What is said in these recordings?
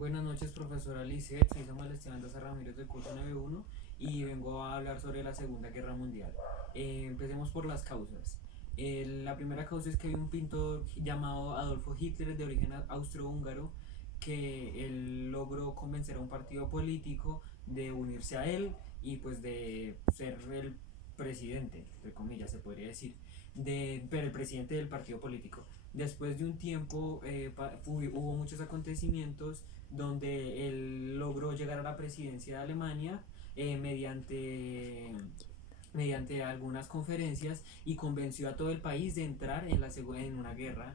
Buenas noches, profesora Lisset. Soy Samuel Esteban Daza Ramírez del curso 91 y vengo a hablar sobre la Segunda Guerra Mundial. Empecemos por las causas. La primera causa es que hay un pintor llamado Adolfo Hitler, de origen austrohúngaro, que él logró convencer a un partido político de unirse a él y pues de ser el presidente, entre comillas se podría decir, pero el presidente del partido político. Después de un tiempo hubo muchos acontecimientos donde él logró llegar a la presidencia de Alemania mediante algunas conferencias y convenció a todo el país de entrar en una guerra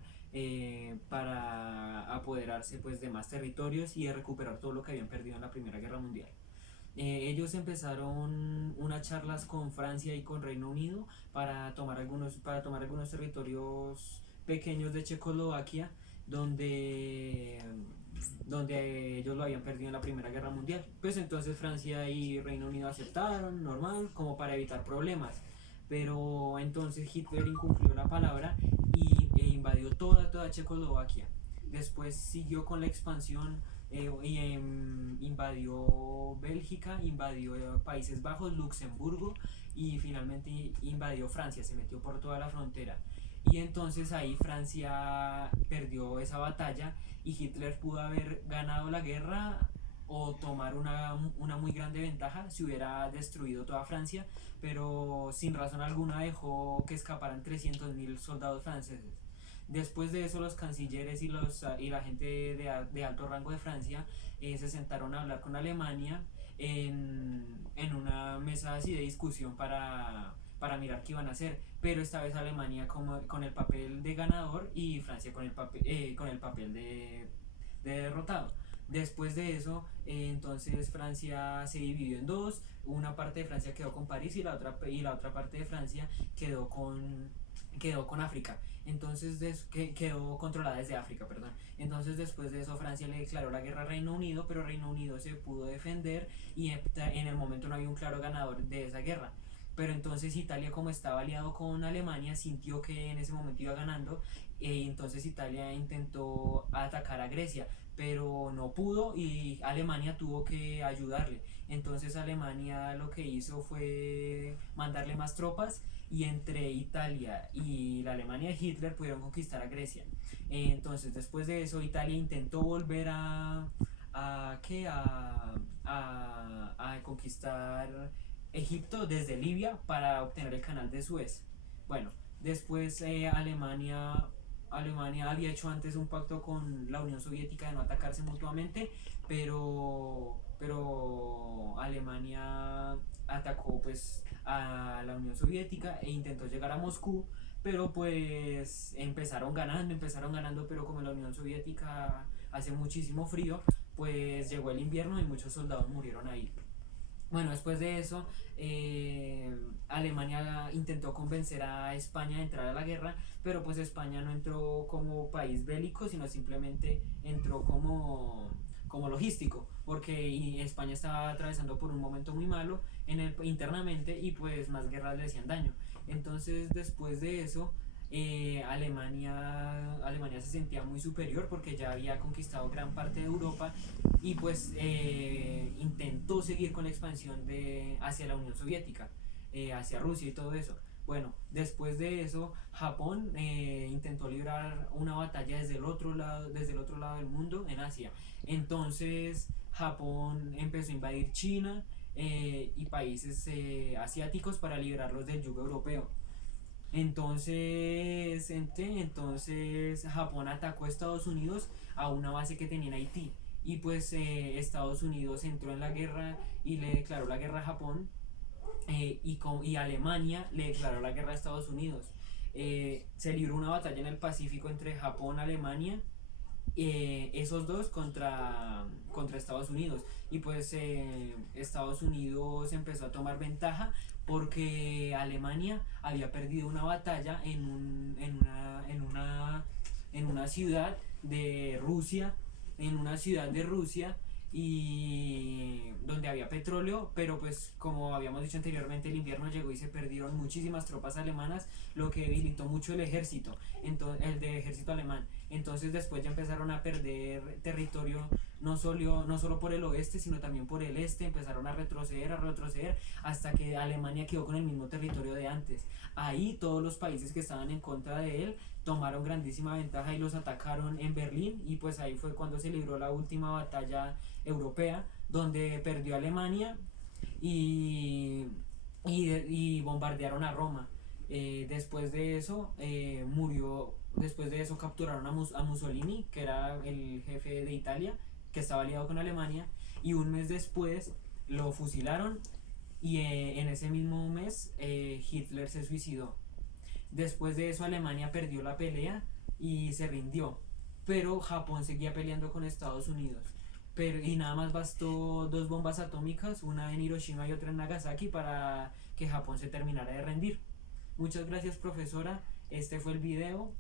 para apoderarse pues de más territorios y de recuperar todo lo que habían perdido en la Primera Guerra Mundial. Ellos empezaron unas charlas con Francia y con Reino Unido para tomar algunos territorios pequeños de Checoslovaquia donde, donde ellos lo habían perdido en la Primera Guerra Mundial. Pues entonces Francia y Reino Unido aceptaron, normal, como para evitar problemas. Pero entonces Hitler incumplió la palabra e invadió toda Checoslovaquia. Después siguió con la expansión invadió Bélgica, invadió Países Bajos, Luxemburgo y finalmente invadió Francia, se metió por toda la frontera. Y entonces ahí Francia perdió esa batalla y Hitler pudo haber ganado la guerra o tomar una muy grande ventaja si hubiera destruido toda Francia, pero sin razón alguna dejó que escaparan 300.000 soldados franceses. Después de eso, los cancilleres y la gente de alto rango de Francia se sentaron a hablar con Alemania en una mesa así de discusión para mirar qué iban a hacer. Pero esta vez Alemania con el papel de ganador y Francia con el papel de derrotado. Después de eso, entonces Francia se dividió en dos. Una parte de Francia quedó con París y la otra parte de Francia quedó con África. Entonces quedó controlada desde África, perdón. Entonces después de eso Francia le declaró la guerra a Reino Unido, pero Reino Unido se pudo defender y en el momento no había un claro ganador de esa guerra. Pero entonces Italia, como estaba aliado con Alemania, sintió que en ese momento iba ganando, entonces Italia intentó atacar a Grecia, pero no pudo y Alemania tuvo que ayudarle. Entonces Alemania lo que hizo fue mandarle más tropas y entre Italia y la Alemania de Hitler pudieron conquistar a Grecia. Entonces después de eso Italia intentó volver a conquistar Egipto desde Libia para obtener el canal de Suez. Bueno, después Alemania había hecho antes un pacto con la Unión Soviética de no atacarse mutuamente, pero Alemania atacó pues a la Unión Soviética e intentó llegar a Moscú, pero pues empezaron ganando, pero como la Unión Soviética hace muchísimo frío, pues llegó el invierno y muchos soldados murieron ahí. Bueno, después de eso, Alemania intentó convencer a España de entrar a la guerra, pero pues España no entró como país bélico, sino simplemente entró como logístico, porque España estaba atravesando por un momento muy malo internamente y pues más guerras le hacían daño. Entonces, después de eso, Alemania se sentía muy superior porque ya había conquistado gran parte de Europa y pues intentó seguir con la expansión hacia la Unión Soviética, hacia Rusia y todo eso. Bueno, después de eso, Japón intentó librar una batalla desde el otro lado del mundo, en Asia. Entonces, Japón empezó a invadir China y países asiáticos para liberarlos del yugo europeo. Entonces Japón atacó a Estados Unidos a una base que tenía en Haití. Y pues Estados Unidos entró en la guerra y le declaró la guerra a Japón, y Alemania le declaró la guerra a Estados Unidos. Se libró una batalla en el Pacífico entre Japón y Alemania, esos dos contra Estados Unidos. Y pues Estados Unidos empezó a tomar ventaja porque Alemania había perdido una batalla en una ciudad de Rusia, y donde había petróleo, pero pues como habíamos dicho anteriormente, el invierno llegó y se perdieron muchísimas tropas alemanas, lo que debilitó mucho el ejército, el de ejército alemán. Entonces después ya empezaron a perder territorio, no solo por el oeste, sino también por el este, empezaron a retroceder, hasta que Alemania quedó con el mismo territorio de antes. Ahí todos los países que estaban en contra de él tomaron grandísima ventaja y los atacaron en Berlín, y pues ahí fue cuando se libró la última batalla europea, donde perdió Alemania y, y bombardearon a Roma. Después de eso después de eso capturaron a Mussolini, que era el jefe de Italia, que estaba aliado con Alemania, y un mes después lo fusilaron, y en ese mismo mes Hitler se suicidó. Después de eso Alemania perdió la pelea y se rindió, pero Japón seguía peleando con Estados Unidos. Y nada más bastó dos bombas atómicas, una en Hiroshima y otra en Nagasaki, para que Japón se terminara de rendir. Muchas gracias, profesora. Este fue el video.